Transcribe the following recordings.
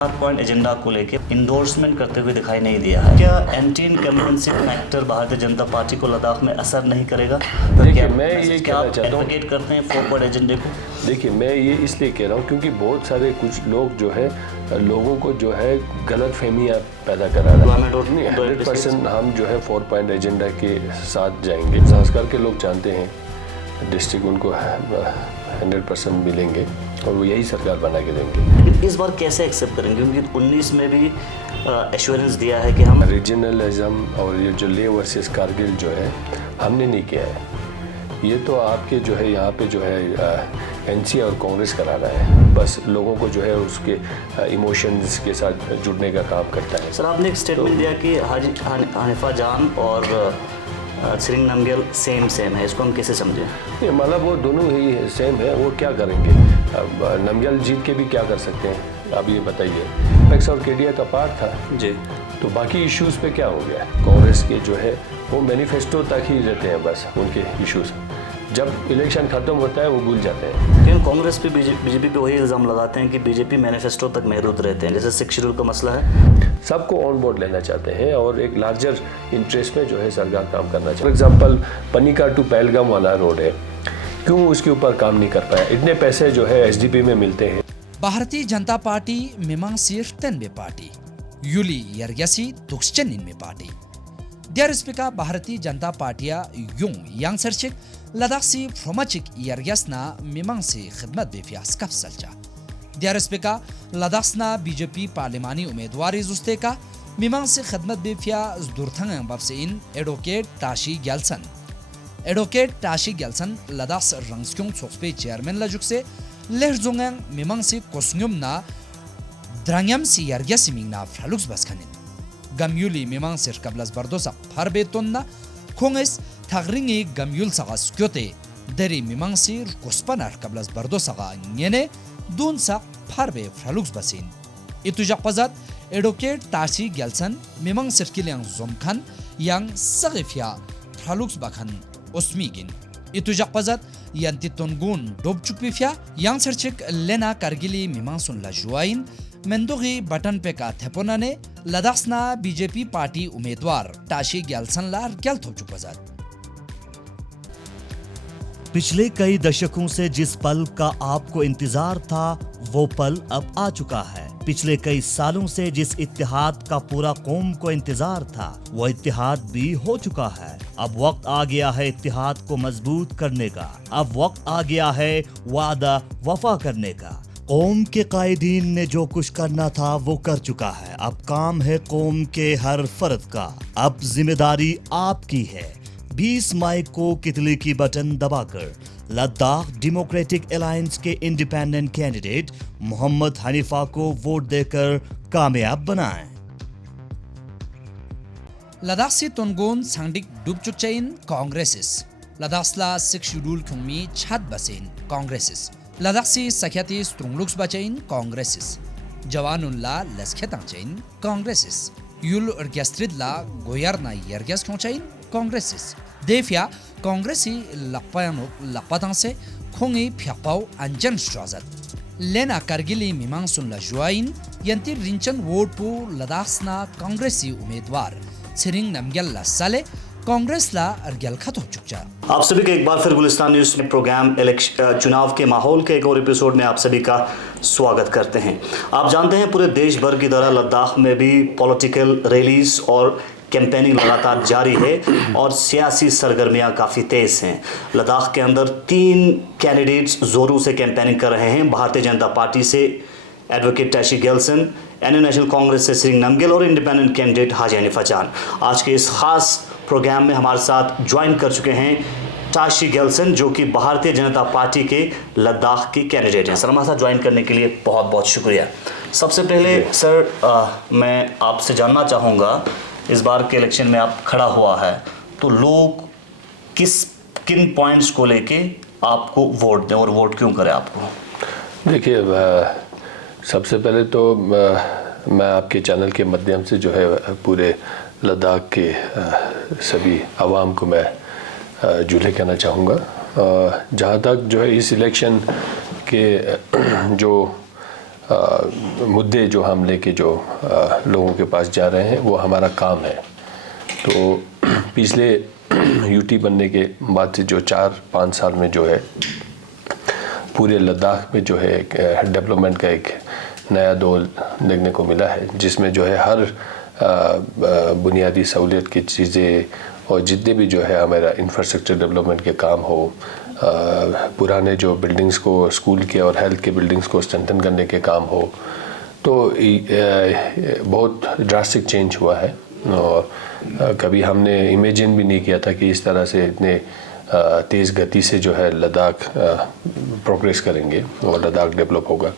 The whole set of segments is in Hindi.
पॉइंट एजेंडा को लेकर इंडोर्समेंट करते हुए दिखाई नहीं दिया है। क्या एंटी इनकम्बेंसी फैक्टर भारतीय जनता पार्टी को लद्दाख में असर नहीं करेगा? देखिए, मैं ये कहना चाहता हूँ, एडवोकेट करते हैं 4 पॉइंट एजेंडे को। देखिए, मैं ये इसलिए कह रहा हूँ क्योंकि बहुत सारे कुछ लोग जो है लोगों को जो है गलत फहमियाँ पैदा करा रहे हैं। 100% हम जो है 4 पॉइंट एजेंडा के साथ जाएंगे। संस्कार के लोग जानते हैं डिस्ट्रिक्ट उनको 100% मिलेंगे और वो यही सरकार बना के देंगे। इस बार कैसे एक्सेप्ट करेंगे, क्योंकि 19 में भी एश्योरेंस दिया है कि हम रीजनलिज्म और ये जो ले वर्सेस कारगिल जो है हमने नहीं किया है। ये तो आपके जो है यहाँ पे जो है एनसी और कांग्रेस करा रहा है, बस लोगों को जो है उसके इमोशंस के साथ जुड़ने का काम करता है। सर, आपने एक स्टेटमेंट दिया कि हनीफा जान और सिरिंग नमग्याल सेम है, इसको हम कैसे समझें? ये मतलब वो दोनों ही सेम है, वो क्या करेंगे? अब नमग्याल जीत के भी क्या कर सकते हैं, आप ये बताइए। पैक्स और केडिया का पार्ट था जी, तो बाकी इश्यूज़ पे क्या हो गया? कांग्रेस के जो है वो मैनिफेस्टो तक ही रहते हैं, बस उनके इश्यूज़ जब इलेक्शन खत्म होता है वो भूल जाते हैं। लेकिन कांग्रेस पे बीजेपी पे वही इल्ज़ाम लगाते हैं कि बीजेपी मैनिफेस्टो तक महदूद रहते हैं, जैसे 6 शेड्यूल का मसला है। सबको ऑन बोर्ड लेना चाहते हैं और एक लार्जर इंटरेस्ट में जो है सरकार काम करना चाहिए। फॉर एग्जाम्पल पनिका टू पहलगाम वाला रोड है, क्यों उसके ऊपर काम नहीं कर पाया? इतने पैसे जो है एसडीपी में मिलते हैं। भारतीय जनता पार्टी मिमांसिर तेनबे पार्टी युली यरगसी दुक्सचनिन में पार्टी दियर स्पीका भारतीय जनता पार्टिया युंग यांगसरचिक लद्दाखसी फ्रोमाचिक यरगसना मिमांसी खिदमत बेफियास कफसलचा दियर स्पीका लद्दाखना बीजेपी पार्लिमानी उम्मीदवार जुस्ते का मिमांसी खिदमत बेफिया दुरथंग बफसेइन एडवोकेट टाशी गेल्सन लद्दाख रंगस्क्योंग सोक्सपे चेयरमैन लजुकसे लेहजोंग मिमांसी कोस्न्युमना द्रांग्यामसी यरगसी मिंगना फ्रालुक्स बसखानिन गमयुली मिमांसिर कबलस बर्दोसा फारबेतोन्ना खोंगेस थागरिंगी गमयुल सगा स्क्योते दरी मिमांसिर कोस्पनार कबलस बर्दोसा न्येने दूनसा फारबे फ्रालुक्स बसिन इतुजाक पजात एडवोकेट ताशी गेल्सन मिमांसिर किलियांग जोमखान यांग सगिफिया फ्रालुक्स बखान ओस्मीगिन इतुजाक पजात यांतितोनगुन डोबचुकपिफिया यांग सरचिक लेना कारगिली मिमांसुन लाजुआइन मेंदोगी बटन पे का थेपोनाने लद्दाखना बीजेपी पार्टी उम्मीदवार टाशी गेल्सन लार गेल्थोचुक पजात। पिछले कई दशकों से जिस पल का आपको इंतजार था वो पल अब आ चुका है। पिछले कई सालों से जिस इत्तेहाद का पूरा कौम को इंतजार था वो इत्तेहाद भी हो चुका है। अब वक्त आ गया है इत्तेहाद को मजबूत करने का। अब वक्त आ गया है वादा वफा करने का। कौम के कायदीन ने जो कुछ करना था वो कर चुका है। अब काम है कौम के हर फर्द का। अब जिम्मेदारी आपकी है। 20 मई को कितली की बटन दबाकर लद्दाख डेमोक्रेटिक अलायंस के इंडिपेंडेंट कैंडिडेट मोहम्मद हनीफा को वोट देकर कामयाब बनाएं। लद्दाख से तोनगोन सांगडिक डुबचुकचैन कांग्रेसिस लद्दाखला 6 शेड्यूल खुंगमी छात बसेन कांग्रेसिस लद्दाख से सख्याती स्ट्रोंगलुक्स बचैन कांग्रेसिस जवानुल्ला लस्खेतांचैन कांग्रेसिस युल अर्ग्यास्ट्रिदला गोयारना यरग्यास खोंचैन कांग्रेसिस देफिया कांग्रेसी लपतांसे खोंगी फ्यापाव अंजन स्ट्राजत लेना कारगिली मिमांसुन जुआइन यंती रिंचन वोट पु लद्दाखना कांग्रेसी उम्मीदवार सिरिंग नमग्याल साले कांग्रेस ला अर्ग्याल खतो चुकचा। आप सभी का एक बार फिर गुलिस्तान न्यूज में प्रोग्राम चुनाव के माहौल के एक और एपिसोड में आप सभी का स्वागत करते हैं। आप जानते हैं पूरे देश भर की तरह लद्दाख में भी पॉलिटिकल रैलीज और कैंपेनिंग लगातार जारी है और सियासी सरगर्मियां काफ़ी तेज़ हैं। लद्दाख के अंदर 3 कैंडिडेट्स जोरों से कैंपेनिंग कर रहे हैं। भारतीय जनता पार्टी से advocate Tashi Gyalson, Indian National Congress से सिरिंग नमग्याल और इंडिपेंडेंट कैंडिडेट हाजी हनीफा जान। आज के इस खास प्रोग्राम में हमारे साथ ज्वाइन कर चुके हैं टाशी गेल्सन, जो कि भारतीय जनता पार्टी के लद्दाख के कैंडिडेट हैं। सर, हमारे साथ ज्वाइन करने के लिए बहुत बहुत शुक्रिया। सबसे पहले सर मैं आपसे जानना चाहूँगा, इस बार के इलेक्शन में आप खड़ा हुआ है तो लोग किन पॉइंट्स को लेके आपको वोट दें और वोट क्यों करें आपको? देखिए, सबसे पहले तो मैं आपके चैनल के माध्यम से जो है पूरे लद्दाख के सभी आवाम को मैं जुले कहना चाहूँगा। जहाँ तक जो है इस इलेक्शन के जो मुद्दे जो हम लेके जो लोगों के पास जा रहे हैं वो हमारा काम है। तो पिछले यूटी बनने के बाद से जो 4-5 साल में जो है पूरे लद्दाख में जो है एक डेवलपमेंट का एक नया दौर देखने को मिला है, जिसमें जो है हर बुनियादी सहूलियत की चीज़ें और जितने भी जो है हमारा इंफ्रास्ट्रक्चर डेवलपमेंट के काम हो, पुराने जो बिल्डिंग्स को, स्कूल के और हेल्थ के बिल्डिंग्स को स्ट्रेंथन करने के काम हो, तो बहुत ड्रास्टिक चेंज हुआ है। और कभी हमने इमेजिन भी नहीं किया था कि इस तरह से इतने तेज़ गति से जो है लद्दाख प्रोग्रेस करेंगे और लद्दाख डेवलप होगा।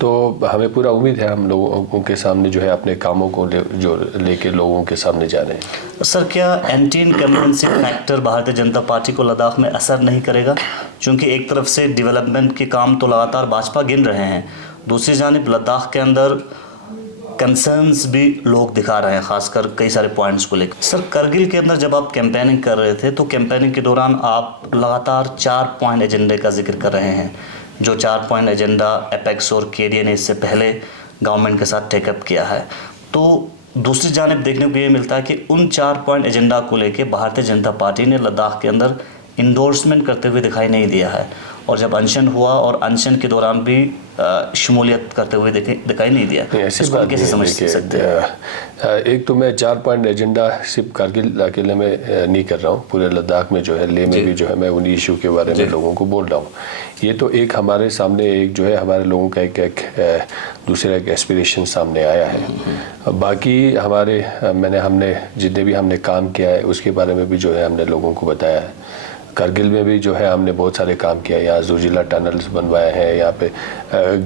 तो हमें पूरा उम्मीद है हम लोगों के सामने जो है अपने कामों को लेके लोगों के सामने जा रहे हैं। सर, क्या एंटी इनकम्बेंसी फैक्टर भारतीय जनता पार्टी को लद्दाख में असर नहीं करेगा? क्योंकि एक तरफ से डेवलपमेंट के काम तो लगातार भाजपा गिन रहे हैं, दूसरी जानिब लद्दाख के अंदर कंसर्न्स भी लोग दिखा रहे हैं, खासकर कई सारे पॉइंट्स को लेकर। सर, करगिल के अंदर जब आप कैंपेनिंग कर रहे थे तो कैंपेनिंग के दौरान आप लगातार 4 पॉइंट एजेंडे का जिक्र कर रहे हैं, जो 4 पॉइंट एजेंडा एपेक्स और केडीए ने इससे पहले गवर्नमेंट के साथ टेकअप किया है। तो दूसरी जानिब देखने को ये मिलता है कि उन 4 पॉइंट एजेंडा को लेकर भारतीय जनता पार्टी ने लद्दाख के अंदर इंडोर्समेंट करते हुए दिखाई नहीं दिया है, और जब अनशन हुआ और अनशन के दौरान भी शमूलियत करते हुए दिखाई नहीं दिया। ऐसी बात कैसे समझ सकते हैं? एक तो मैं 4 पॉइंट एजेंडा सिर्फ कारगिल अकेले में नहीं कर रहा हूँ, पूरे लद्दाख में जो है, लेह में भी जो है मैं उन्हीं इशू के बारे में लोगों को बोल रहा हूँ। ये तो एक हमारे सामने एक जो है हमारे लोगों का एक दूसरा एक एस्पिरेशन सामने आया है। बाकी हमने जितने भी हमने काम किया है उसके बारे में भी जो है हमने लोगों को बताया है। करगिल में भी जो है हमने बहुत सारे काम किया है, यहाँ जोजिला टनल्स बनवाए हैं, यहाँ पे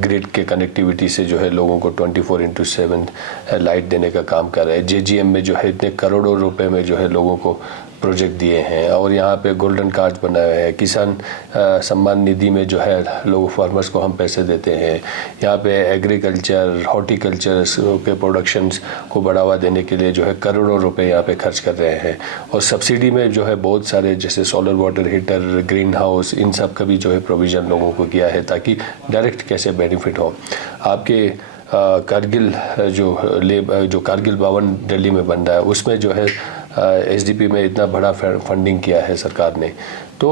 ग्रिड के कनेक्टिविटी से जो है लोगों को 24/7 लाइट देने का काम कर रहे हैं। जेजीएम में जो है इतने करोड़ों रुपए में जो है लोगों को प्रोजेक्ट दिए हैं, और यहाँ पे गोल्डन कार्ड बनाए हैं। किसान सम्मान निधि में जो है लोग फार्मर्स को हम पैसे देते हैं। यहाँ पे एग्रीकल्चर, हॉर्टिकल्चर के प्रोडक्शंस को बढ़ावा देने के लिए जो है करोड़ों रुपए यहाँ पे खर्च कर रहे हैं। और सब्सिडी में जो है बहुत सारे जैसे solar water heater, green house, इन सब का भी जो है प्रोविज़न लोगों को किया है, ताकि डायरेक्ट कैसे बेनिफिट हो। आपके कारगिल जो कारगिल भवन दिल्ली में बन रहा है, उसमें जो है एसडीपी में इतना बड़ा फंडिंग किया है सरकार ने। तो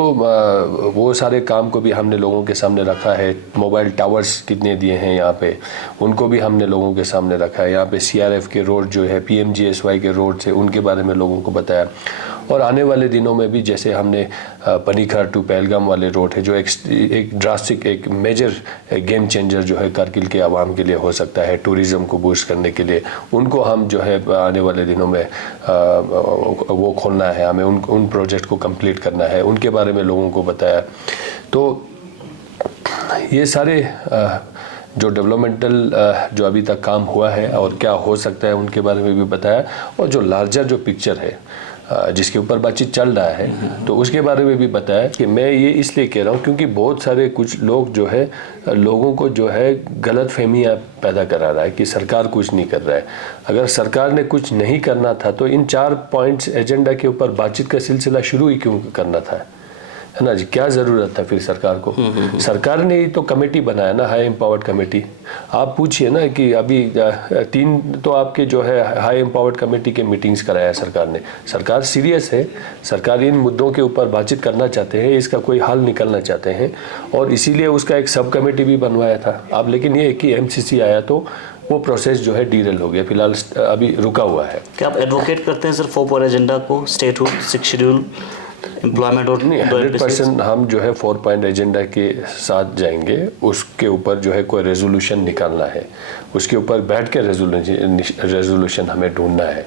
वो सारे काम को भी हमने लोगों के सामने रखा है। मोबाइल टावर्स कितने दिए हैं यहाँ पे, उनको भी हमने लोगों के सामने रखा है। यहाँ पे सीआरएफ के रोड जो है, पीएमजीएसवाई के रोड से, उनके बारे में लोगों को बताया। और आने वाले दिनों में भी जैसे हमने पनीखर टू पहलगाम वाले रोड है, जो एक ड्रास्टिक, एक मेजर गेम चेंजर जो है कारगिल के आवाम के लिए हो सकता है, टूरिज़्म को बूस्ट करने के लिए, उनको हम जो है आने वाले दिनों में वो खोलना है, हमें उन प्रोजेक्ट को कंप्लीट करना है, उनके बारे में लोगों को बताया। तो ये सारे जो डेवलपमेंटल जो अभी तक काम हुआ है और क्या हो सकता है उनके बारे में भी बताया, और जो लार्जर जो पिक्चर है जिसके ऊपर बातचीत चल रहा है तो उसके बारे में भी बताया। कि मैं ये इसलिए कह रहा हूँ क्योंकि बहुत सारे कुछ लोग जो है लोगों को जो है गलत फहमियाँ पैदा करा रहा है कि सरकार कुछ नहीं कर रहा है। अगर सरकार ने कुछ नहीं करना था तो इन 4 पॉइंट्स एजेंडा के ऊपर बातचीत का सिलसिला शुरू ही क्यों करना था, है ना जी? क्या ज़रूरत था फिर सरकार को? सरकार ने ही तो कमेटी बनाया ना, हाई एम्पावर्ड कमेटी। आप पूछिए ना कि अभी 3 तो आपके जो है हाई एम्पावर्ड कमेटी के मीटिंग्स कराया सरकार ने। सरकार सीरियस है, सरकार इन मुद्दों के ऊपर बातचीत करना चाहते हैं, इसका कोई हल निकालना चाहते हैं, और इसीलिए उसका एक सब कमेटी भी बनवाया था आप। लेकिन ये कि एमसीसी आया तो वो प्रोसेस जो है डीरेल हो गया, फिलहाल अभी रुका हुआ है। क्या आप एडवोकेट करते हैं सर 4 पॉइंट एजेंडा को, स्टेटहुड, 6 शेड्यूल, एम्प्लॉयमेंट? और नहीं, 100% हम जो है 4 पॉइंट एजेंडा के साथ जाएंगे। उसके ऊपर जो है कोई रेजोल्यूशन निकालना है, उसके ऊपर बैठ के रेजोल्यूशन हमें ढूंढना है।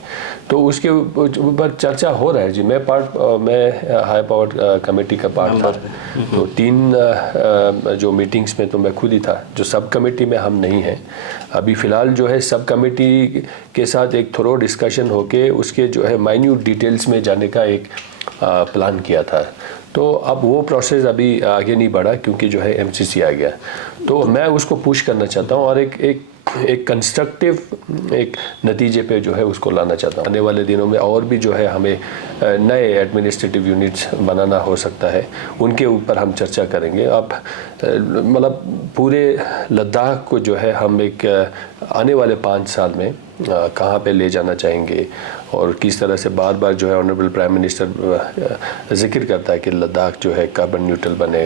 तो उसके ऊपर चर्चा हो रहा है जी। मैं हाई पावर कमेटी का पार्ट था, तो 3 जो मीटिंग्स में तो मैं खुद ही था। जो सब कमेटी में हम नहीं हैं अभी फ़िलहाल। जो है सब कमेटी के साथ एक थोरो डिस्कशन होके उसके जो है माइन्यूट डिटेल्स में जाने का एक प्लान किया था। तो अब वो प्रोसेस अभी आगे नहीं बढ़ा क्योंकि जो है एमसीसी आ गया। तो मैं उसको पुश करना चाहता हूँ, और एक एक कंस्ट्रक्टिव एक नतीजे पे जो है उसको लाना चाहता हूँ। आने वाले दिनों में और भी जो है हमें नए एडमिनिस्ट्रेटिव यूनिट्स बनाना हो सकता है, उनके ऊपर हम चर्चा करेंगे। अब मतलब पूरे लद्दाख को जो है हम एक आने वाले 5 साल में कहाँ पे ले जाना चाहेंगे और किस तरह से बार बार जो है ऑनरेबल प्राइम मिनिस्टर जिक्र करता है कि लद्दाख जो है कार्बन न्यूट्रल बने,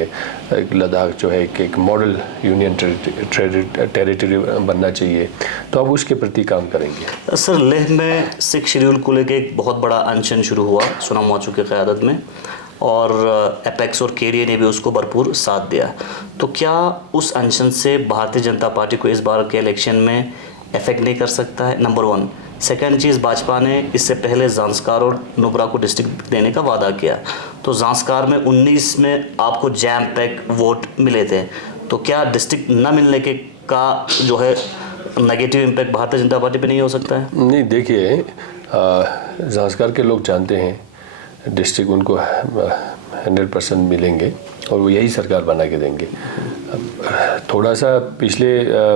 लद्दाख जो है एक मॉडल यूनियन टेरिटरी बनना चाहिए, तो अब उसके प्रति काम करेंगे। सर, लेह में 6 शेड्यूल को लेकर एक बहुत बड़ा अनशन शुरू हुआ सोनम वांगचुक की क़यादत में, और एपेक्स और केडीए ने भी उसको भरपूर साथ दिया। तो क्या उस अनशन से भारतीय जनता पार्टी को इस बार के इलेक्शन में इफेक्ट नहीं कर सकता है? नंबर 1। सेकंड चीज़, भाजपा ने इससे पहले ज़ांस्कार और नुब्रा को डिस्ट्रिक्ट देने का वादा किया, तो ज़ांस्कार में 19 में आपको जैम पैक वोट मिले थे, तो क्या डिस्ट्रिक्ट न मिलने के का जो है नेगेटिव इम्पैक्ट भारतीय जनता पार्टी पे नहीं हो सकता है? नहीं, देखिए ज़ांस्कार के लोग जानते हैं डिस्ट्रिक्ट उनको 100% मिलेंगे और वो यही सरकार बना के देंगे। थोड़ा सा पिछले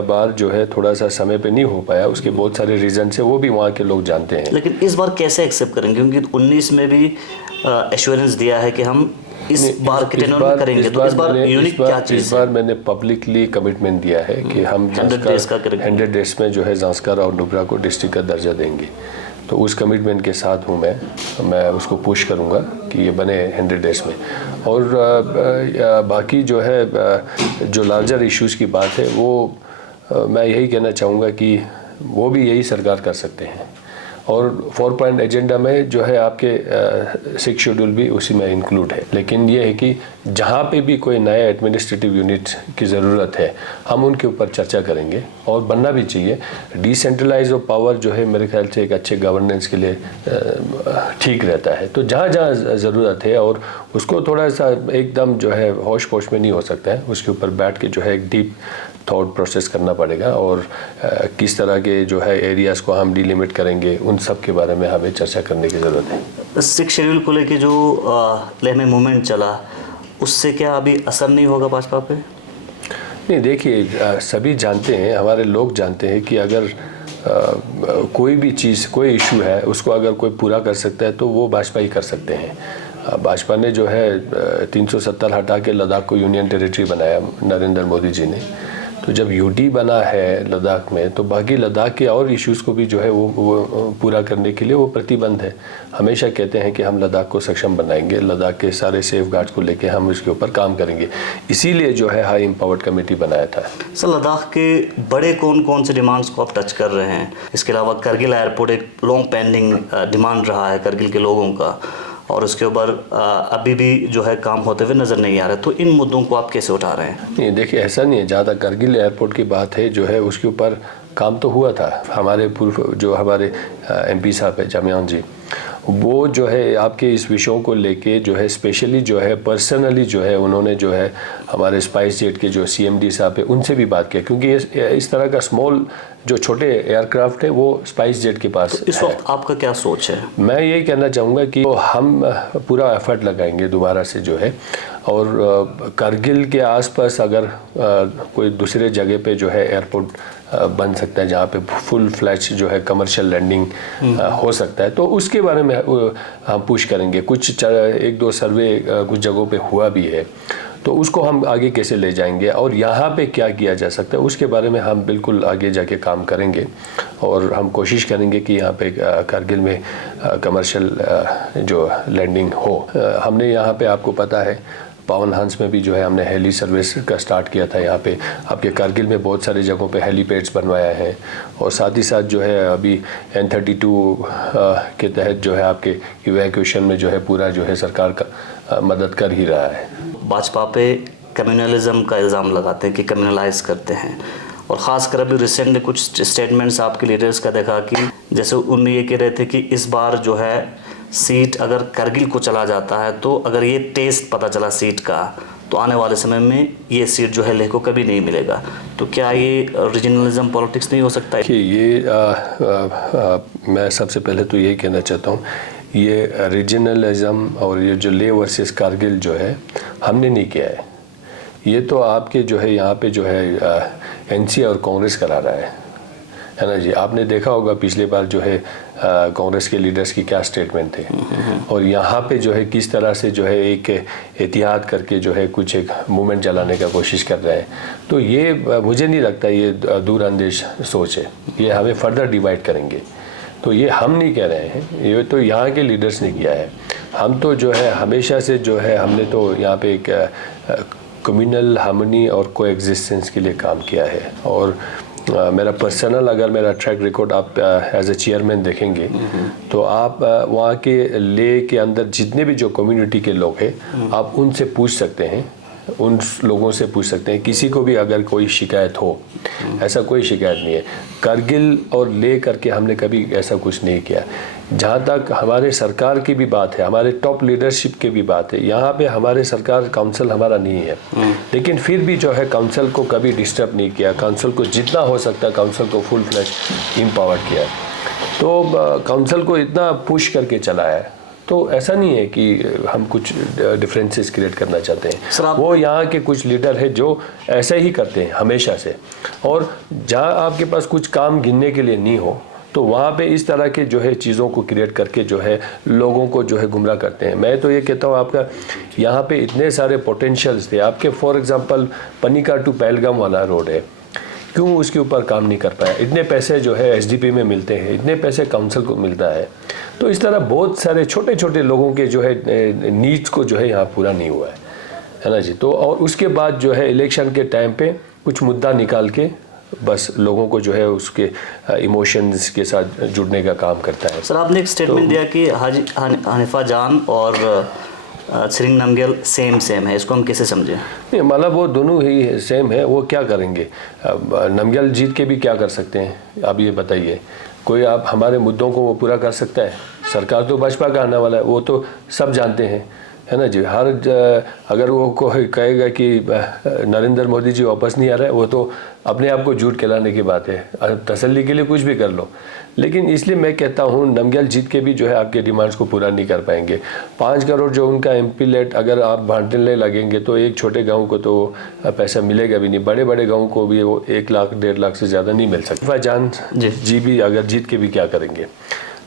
बार जो है थोड़ा सा समय पे नहीं हो पाया, उसके बहुत सारे रीज़न है, वो भी वहाँ के लोग जानते हैं। लेकिन इस बार कैसे एक्सेप्ट करेंगे, क्योंकि 19 में भी एश्योरेंस दिया है कि हम इस बार के टेन्योर में करेंगे, तो इस बार यूनिक क्या चीज़ है? इस बार मैंने पब्लिकली कमिटमेंट दिया है कि हम 100 डेज में जो है ज़ांस्कार और नुब्रा को डिस्ट्रिक्ट का दर्जा देंगे। तो उस कमिटमेंट के साथ हूँ मैं उसको पुश करूँगा कि ये बने 100 डेज में। और बाकी जो है जो लार्जर इश्यूज़ की बात है वो मैं यही कहना चाहूँगा कि वो भी यही सरकार कर सकते हैं, और 4 पॉइंट एजेंडा में जो है आपके 6 शेड्यूल भी उसी में इंक्लूड है। लेकिन ये है कि जहाँ पे भी कोई नया एडमिनिस्ट्रेटिव यूनिट की ज़रूरत है हम उनके ऊपर चर्चा करेंगे, और बनना भी चाहिए। डिसेंट्रलाइज ऑफ पावर जो है मेरे ख्याल से एक अच्छे गवर्नेंस के लिए ठीक रहता है। तो जहाँ जहाँ ज़रूरत है और उसको थोड़ा सा एकदम जो है होश पोश में नहीं हो सकता है, उसके ऊपर बैठ के जो है एक डीप थॉट प्रोसेस करना पड़ेगा, और किस तरह के जो है एरियाज़ को हम डिलिमिट करेंगे, उन सब के बारे में हमें चर्चा करने की ज़रूरत है। 6 शेड्यूल को लेके जो लेह में मूवमेंट चला, उससे क्या अभी असर नहीं होगा भाजपा पे? नहीं, देखिए सभी जानते हैं, हमारे लोग जानते हैं कि अगर कोई भी चीज़, कोई इशू है, उसको अगर कोई पूरा कर सकता है तो वो भाजपा ही कर सकते हैं। भाजपा ने जो है 370 हटा के लद्दाख को यूनियन टेरिटरी बनाया नरेंद्र मोदी जी ने। तो जब यूटी बना है लद्दाख में, तो बाकी लद्दाख के और इश्यूज़ को भी जो है वो पूरा करने के लिए वो प्रतिबंध है। हमेशा कहते हैं कि हम लद्दाख को सक्षम बनाएंगे, लद्दाख के सारे सेफ गार्ड्स को लेके हम उसके ऊपर काम करेंगे, इसीलिए जो है हाई एम्पावर्ड कमेटी बनाया था। सर, लद्दाख के बड़े कौन कौन से डिमांड्स को आप टच कर रहे हैं? इसके अलावा करगिल एयरपोर्ट एक लॉन्ग पेंडिंग डिमांड रहा है करगिल के लोगों का, और उसके ऊपर अभी भी जो है काम होते हुए नज़र नहीं आ रहा, तो इन मुद्दों को आप कैसे उठा रहे हैं? नहीं, देखिए ऐसा नहीं है, ज़्यादा करगिल एयरपोर्ट की बात है जो है उसके ऊपर काम तो हुआ था। हमारे पूर्व जो हमारे MP साहब है जामयान जी, वो जो है आपके इस विषयों को लेके जो है स्पेशली जो है पर्सनली जो है उन्होंने जो है हमारे स्पाइस जेट के जो CMD साहब है उनसे भी बात किया, क्योंकि इस तरह का स्मॉल जो छोटे एयरक्राफ्ट है वो स्पाइस जेट के पास तो इस वक्त आपका क्या सोच है? मैं यही कहना चाहूँगा कि हम पूरा एफर्ट लगाएंगे दोबारा से जो है, और करगिल के आसपास अगर कोई दूसरे जगह पे जो है एयरपोर्ट बन सकता है जहाँ पे फुल फ्लैश जो है कमर्शियल लैंडिंग हो सकता है, तो उसके बारे में हम पुश करेंगे। कुछ 1-2 सर्वे कुछ जगहों पे हुआ भी है, तो उसको हम आगे कैसे ले जाएंगे और यहाँ पे क्या किया जा सकता है उसके बारे में हम बिल्कुल आगे जाके काम करेंगे, और हम कोशिश करेंगे कि यहाँ पे कारगिल में कमर्शियल जो लैंडिंग हो। हमने यहाँ पे आपको पता है पावन हंस में भी जो है हमने हेली सर्विस का स्टार्ट किया था। यहाँ पे आपके कारगिल में बहुत सारी जगहों पे हेलीपैड्स बनवाया है, और साथ ही साथ जो है अभी N32 के तहत जो है आपके इवैक्यूएशन में जो है पूरा जो है सरकार का मदद कर ही रहा है। भाजपा पे कम्युनलिज्म का इल्ज़ाम लगाते हैं कि कम्युनलाइज करते हैं, और ख़ासकर अभी रिसेंटली कुछ स्टेटमेंट्स आपके लीडर्स का देखा कि जैसे उनमें ये कह रहे थे कि इस बार जो है सीट अगर करगिल को चला जाता है, तो अगर ये टेस्ट पता चला सीट का, तो आने वाले समय में ये सीट जो है लेह को कभी नहीं मिलेगा। तो क्या ये रीजनलिज्म पॉलिटिक्स नहीं हो सकता है? कि ये मैं सबसे पहले तो यही कहना चाहता हूँ, ये रीजनलिज्म और ये जो लेह वर्सेस कारगिल जो है हमने नहीं किया है। ये तो आपके जो है यहाँ पे जो है NC और कांग्रेस करा रहा है। है ना जी। आपने देखा होगा पिछले बार जो है कांग्रेस के लीडर्स की क्या स्टेटमेंट थे, और यहाँ पे जो है किस तरह से जो है एक एहतियात करके जो है कुछ एक मूवमेंट चलाने का कोशिश कर रहे हैं। तो ये मुझे नहीं लगता ये दूरअंदेश सोच है, ये हमें फर्दर डिवाइड करेंगे। तो ये हम नहीं कह रहे हैं, ये तो यहाँ के लीडर्स ने किया है। हम तो जो है हमेशा से जो है हमने तो यहाँ पे एक कम्युनल हार्मनी और को एग्जिस्टेंस के लिए काम किया है। और मेरा पर्सनल अगर मेरा ट्रैक रिकॉर्ड आप एज ए चेयरमैन देखेंगे तो आप वहाँ के ले के अंदर जितने भी जो कम्युनिटी के लोग हैं आप उनसे पूछ सकते हैं, उन लोगों से पूछ सकते हैं, किसी को भी अगर कोई शिकायत हो। ऐसा कोई शिकायत नहीं है। करगिल और ले करके हमने कभी ऐसा कुछ नहीं किया। जहाँ तक हमारे सरकार की भी बात है, हमारे टॉप लीडरशिप की भी बात है, यहाँ पे हमारे सरकार काउंसिल हमारा नहीं है, लेकिन फिर भी जो है काउंसिल को कभी डिस्टर्ब नहीं किया। काउंसिल को जितना हो सकता है काउंसिल को फुल फ्लैश एम्पावर किया। तो काउंसिल को इतना पुश करके चलाया है। तो ऐसा नहीं है कि हम कुछ डिफरेंसेस क्रिएट करना चाहते हैं। वो यहाँ के कुछ लीडर है जो ऐसे ही करते हैं हमेशा से। और जहाँ आपके पास कुछ काम गिनने के लिए नहीं हो तो वहाँ पे इस तरह के जो है चीज़ों को क्रिएट करके जो है लोगों को जो है गुमराह करते हैं। मैं तो ये कहता हूँ आपका यहाँ पे इतने सारे पोटेंशियल्स थे आपके। फॉर एग्जांपल पनिका टू पहलगाम वाला रोड है, क्यों उसके ऊपर काम नहीं कर पाया? इतने पैसे जो है एसडीपी में मिलते हैं, इतने पैसे काउंसिल को मिलता है। तो इस तरह बहुत सारे छोटे छोटे लोगों के जो है नीड्स को जो है यहाँ पूरा नहीं हुआ है ना जी। तो और उसके बाद जो है इलेक्शन के टाइम पे कुछ मुद्दा निकाल के बस लोगों को जो है उसके इमोशंस के साथ जुड़ने का काम करता है। सर आपने एक स्टेटमेंट दिया कि हाजी हनीफा जान और त्सरिंग नामग्याल सेम है, इसको हम कैसे समझें? नहीं, मतलब वो दोनों ही सेम है। वो क्या करेंगे? नामग्याल जीत के भी क्या कर सकते हैं आप ये बताइए? कोई आप हमारे मुद्दों को वो पूरा कर सकता है? सरकार तो भाजपा का आने वाला है, वो तो सब जानते हैं, है ना जी। अगर वो कोई कहेगा कि नरेंद्र मोदी जी वापस नहीं आ रहे, वो तो अपने आप को झूठ कहलाने की बात है। तसल्ली के लिए कुछ भी कर लो। लेकिन इसलिए मैं कहता हूँ नामग्याल जीत के भी जो है आपके डिमांड्स को पूरा नहीं कर पाएंगे। 5 करोड़ जो उनका एमपी लेट अगर आप बांटने लगेंगे तो एक छोटे गांव को तो पैसा मिलेगा भी नहीं। बड़े बड़े गांव को भी वो 1 लाख 1.5 लाख से ज़्यादा नहीं मिल सकता। जान जी भी अगर जीत के भी क्या करेंगे?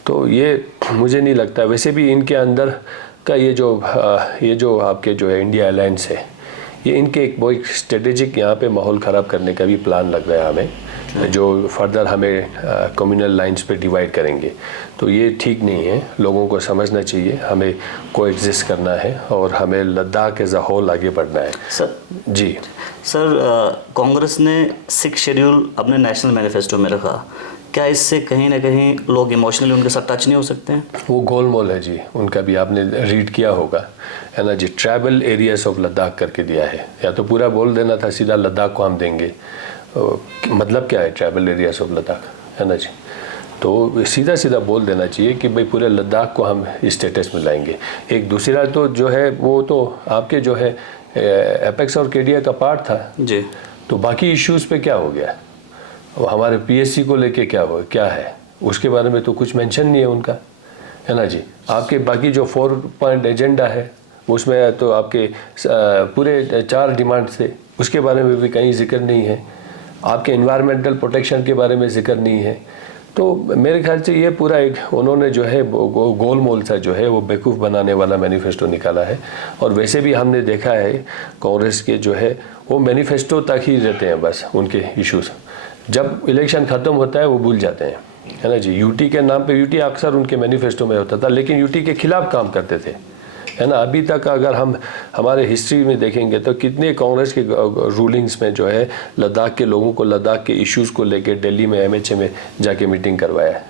तो ये मुझे नहीं लगता। वैसे भी इनके अंदर का ये जो आपके जो है इंडिया अलायंस है, ये इनके एक बहुत स्ट्रेटेजिक यहाँ पे माहौल ख़राब करने का भी प्लान लग रहा है हमें, जो फर्दर हमें कम्युनल लाइंस पे डिवाइड करेंगे। तो ये ठीक नहीं है। लोगों को समझना चाहिए हमें कोएग्जिस्ट करना है और हमें लद्दाख एज अ होल आगे बढ़ना है। सर जी सर, कांग्रेस ने 6 शेड्यूल अपने नेशनल मैनिफेस्टो में रखा। क्या इससे कहीं ना कहीं लोग इमोशनली उनके साथ टच नहीं हो सकते हैं? वो गोलमोल है जी उनका भी, आपने रीड किया होगा, है ना जी। ट्राइबल एरियाज ऑफ लद्दाख करके दिया है। या तो पूरा बोल देना था सीधा लद्दाख को हम देंगे। मतलब क्या है ट्राइबल एरियाज ऑफ लद्दाख, है ना जी। तो सीधा सीधा बोल देना चाहिए कि भाई पूरे लद्दाख को हम स्टेटस में लाएंगे। एक दूसरा तो जो है वो तो आपके जो है एपेक्स और केडिया का पार्ट था जी। तो बाकी इश्यूज़ पे क्या हो गया? हमारे पीएससी को लेके क्या है उसके बारे में तो कुछ मेंशन नहीं है उनका, है ना जी। आपके बाकी जो 4 पॉइंट एजेंडा है उसमें तो आपके पूरे 4 डिमांड्स थे, उसके बारे में भी कहीं जिक्र नहीं है। आपके इन्वायरमेंटल प्रोटेक्शन के बारे में जिक्र नहीं है। तो मेरे ख्याल से ये पूरा एक उन्होंने जो है गोलमोल सा जो है वो बेवकूफ़ बनाने वाला मैनिफेस्टो निकाला है। और वैसे भी हमने देखा है कांग्रेस के जो है वो मैनिफेस्टो तक ही रहते हैं बस उनके इश्यूज़। जब इलेक्शन ख़त्म होता है वो भूल जाते हैं, है ना जी। यूटी के नाम पे यूटी अक्सर उनके मैनिफेस्टो में होता था, लेकिन यूटी के खिलाफ काम करते थे, है ना। अभी तक अगर हम हमारे हिस्ट्री में देखेंगे तो कितने कांग्रेस के रूलिंग्स में जो है लद्दाख के लोगों को लद्दाख के इश्यूज़ को लेकर दिल्ली में एमएचए में जाके मीटिंग करवाया है।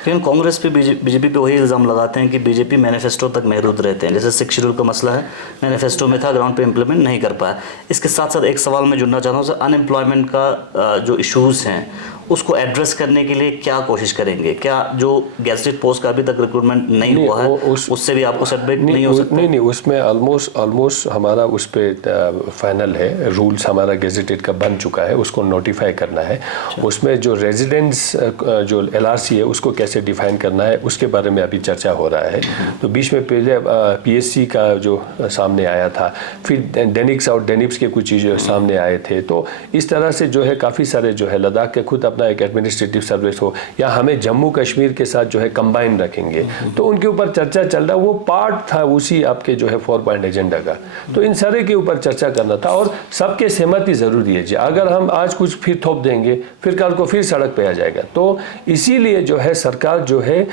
लेकिन कांग्रेस पे बीजेपी पे वही इल्ज़ाम लगाते हैं कि बीजेपी मैनिफेस्टो तक महदूद रहते हैं। जैसे 6 शेड्यूल का मसला है, मैनिफेस्टो में था, ग्राउंड पे इम्प्लीमेंट नहीं कर पाया। इसके साथ साथ एक सवाल मैं जुड़ना चाहता हूँ सर, अनएम्प्लॉयमेंट का जो इश्यूज़ हैं उसको एड्रेस करने के लिए क्या कोशिश करेंगे? क्या जो गैजेटेड पोस्ट का अभी तक रिक्रूटमेंट नहीं हुआ है उससे भी आपको सेटबैक नहीं हो सकता? नहीं, उसमें ऑलमोस्ट हमारा उस पर फाइनल है। रूल्स हमारा गैजेटेड का बन चुका है, उसको नोटिफाई करना है। उसमें जो रेजिडेंस जो LRC है उसको कैसे डिफाइन करना है उसके बारे में अभी चर्चा हो रहा है। तो बीच में पहले PSC का जो सामने आया था, फिर डेनिक्स और डेनिप्स के कुछ चीज़ें सामने आए थे। तो इस तरह से जो है काफ़ी सारे जो है लद्दाख के खुद अपने अपना एक एडमिनिस्ट्रेटिव सर्विस हो, या हमें जम्मू कश्मीर के साथ जो है कंबाइन रखेंगे, तो उनके ऊपर चर्चा चल रहा, वो पार्ट था उसी आपके जो है 4 पॉइंट एजेंडा का। तो इन सारे के ऊपर चर्चा करना था और सबके सहमति ज़रूरी है जी। अगर हम आज कुछ फिर थोप देंगे, फिर कल को फिर सड़क पे आ जाएगा। तो इसीलिए जो है सरकार जो है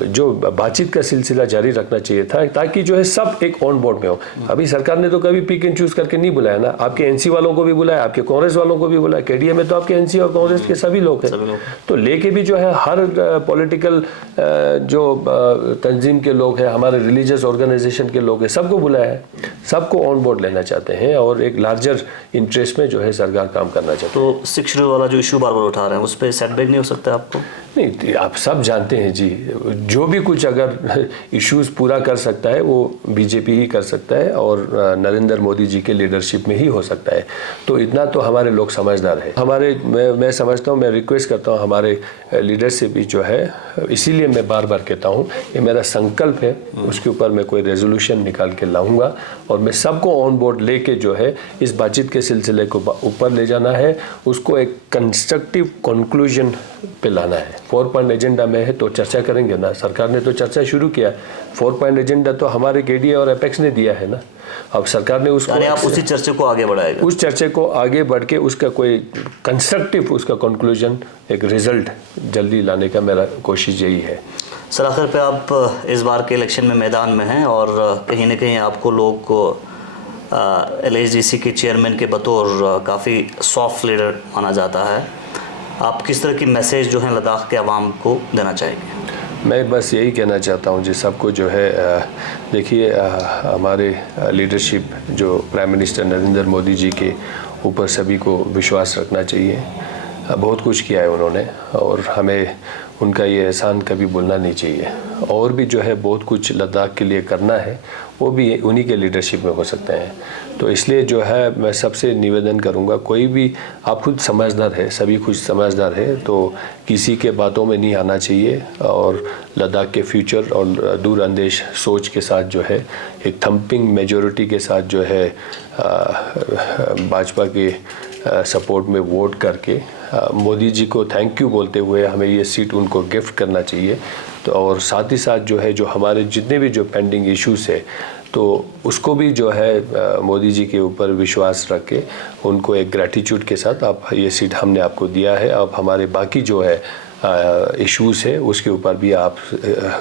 जो बातचीत का सिलसिला जारी रखना चाहिए था, ताकि जो है सब एक ऑन बोर्ड में हो। अभी सरकार ने तो कभी पिक एंड चूज करके नहीं बुलाया ना, आपके एनसी वालों को भी बुलाया, आपके कांग्रेस वालों को भी बुलाया, केडीए में तो आपके एनसी और कांग्रेस के सभी लोग हैं, तो लेके भी जो है हर पॉलिटिकल जो तंजीम के लोग हैं, हमारे रिलीजियस ऑर्गेनाइजेशन के लोग हैं, सबको बुलाया है, सबको ऑन बोर्ड लेना चाहते हैं और एक लार्जर इंटरेस्ट में जो है सरकार काम करना चाहती है। तो 6 शेड्यूल वाला जो इशू बार बार उठा रहे हैं, उस पर सेटबैक नहीं हो सकता आपको? नहीं, आप सब जानते हैं जी, जो भी कुछ अगर इश्यूज पूरा कर सकता है वो बीजेपी ही कर सकता है और नरेंद्र मोदी जी के लीडरशिप में ही हो सकता है। तो इतना तो हमारे लोग समझदार है। मैं समझता हूँ, मैं रिक्वेस्ट करता हूँ हमारे लीडरशिप भी जो है, इसीलिए मैं बार बार कहता हूँ ये मेरा संकल्प है, उसके ऊपर मैं कोई रेजोल्यूशन निकाल के लाऊंगा और मैं सबको ऑन बोर्ड लेके जो है इस बातचीत के सिलसिले को ऊपर ले जाना है, उसको एक कंस्ट्रक्टिव कंक्लूजन पे लाना है। 4 पॉइंट एजेंडा में है तो चर्चा करेंगे ना, सरकार ने तो चर्चा शुरू किया। 4 पॉइंट एजेंडा तो हमारे केडीए और एपेक्स ने दिया है ना, अब सरकार ने उसको, आप उसी चर्चे को आगे बढ़ाएगा? उस चर्चे को आगे बढ़ के उसका कोई कंस्ट्रक्टिव उसका कंक्लूजन, एक रिजल्ट जल्दी लाने का मेरा कोशिश यही है। सर, आखिर पे आप इस बार के इलेक्शन में मैदान में हैं और कहीं ना कहीं आपको लोग को LHDC के चेयरमैन के बतौर काफ़ी सॉफ्ट लीडर माना जाता है। आप किस तरह की मैसेज जो है लद्दाख के अवाम को देना चाहेंगे? मैं बस यही कहना चाहता हूँ जी सबको जो है, देखिए हमारे लीडरशिप जो प्राइम मिनिस्टर नरेंद्र मोदी जी के ऊपर सभी को विश्वास रखना चाहिए। बहुत कुछ किया है उन्होंने और हमें उनका ये एहसान कभी भूलना नहीं चाहिए। और भी जो है बहुत कुछ लद्दाख के लिए करना है, वो भी उन्हीं के लीडरशिप में हो सकते हैं। तो इसलिए जो है मैं सबसे निवेदन करूंगा, कोई भी, आप खुद समझदार है, सभी कुछ समझदार है, तो किसी के बातों में नहीं आना चाहिए और लद्दाख के फ्यूचर और दूरअंदेश सोच के साथ जो है एक थम्पिंग मेजॉरिटी के साथ जो है भाजपा के सपोर्ट में वोट करके मोदी जी को थैंक यू बोलते हुए हमें ये सीट उनको गिफ्ट करना चाहिए। तो और साथ ही साथ जो है जो हमारे जितने भी जो पेंडिंग इश्यूज़ है तो उसको भी जो है मोदी जी के ऊपर विश्वास रख के उनको एक ग्रैटिट्यूड के साथ आप ये सीट हमने आपको दिया है, अब हमारे बाकी जो है इश्यूज़ है उसके ऊपर भी आप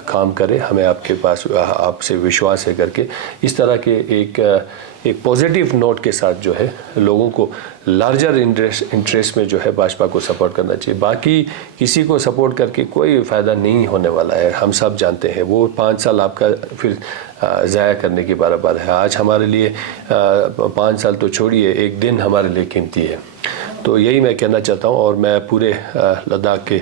काम करें, हमें आपके पास आपसे विश्वास है करके इस तरह के एक पॉजिटिव नोट के साथ जो है लोगों को लार्जर इंटरेस्ट में जो है भाजपा को सपोर्ट करना चाहिए। बाकी किसी को सपोर्ट करके कोई फ़ायदा नहीं होने वाला है, हम सब जानते हैं। वो 5 साल आपका फिर ज़ाया करने के बराबर है। आज हमारे लिए 5 साल तो छोड़िए, एक दिन हमारे लिए कीमती है। तो यही मैं कहना चाहता हूँ और मैं पूरे लद्दाख के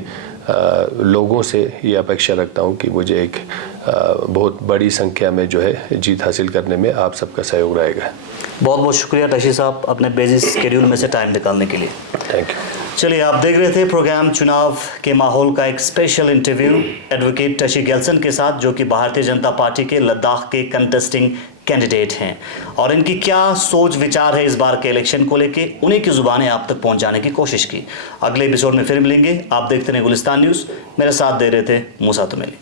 लोगों से ये अपेक्षा रखता हूँ कि मुझे एक बहुत बड़ी संख्या में जो है जीत हासिल करने में आप सबका सहयोग रहेगा। बहुत बहुत शुक्रिया टशी साहब अपने बिजी शेड्यूल में से टाइम निकालने के लिए। Thank you. चलिए, आप देख रहे थे प्रोग्राम चुनाव के माहौल का एक स्पेशल इंटरव्यू एडवोकेट टशी गेल्सन के साथ, जो कि भारतीय जनता पार्टी के लद्दाख के कंटेस्टिंग कैंडिडेट हैं और इनकी क्या सोच विचार है इस बार के इलेक्शन को लेके, उन्हीं की जुबानें आप तक पहुंचाने की कोशिश की। अगले एपिसोड में फिर मिलेंगे। आप देखते रहे गुलिस्तान न्यूज़, मेरे साथ दे रहे थे मूसा तुमेली।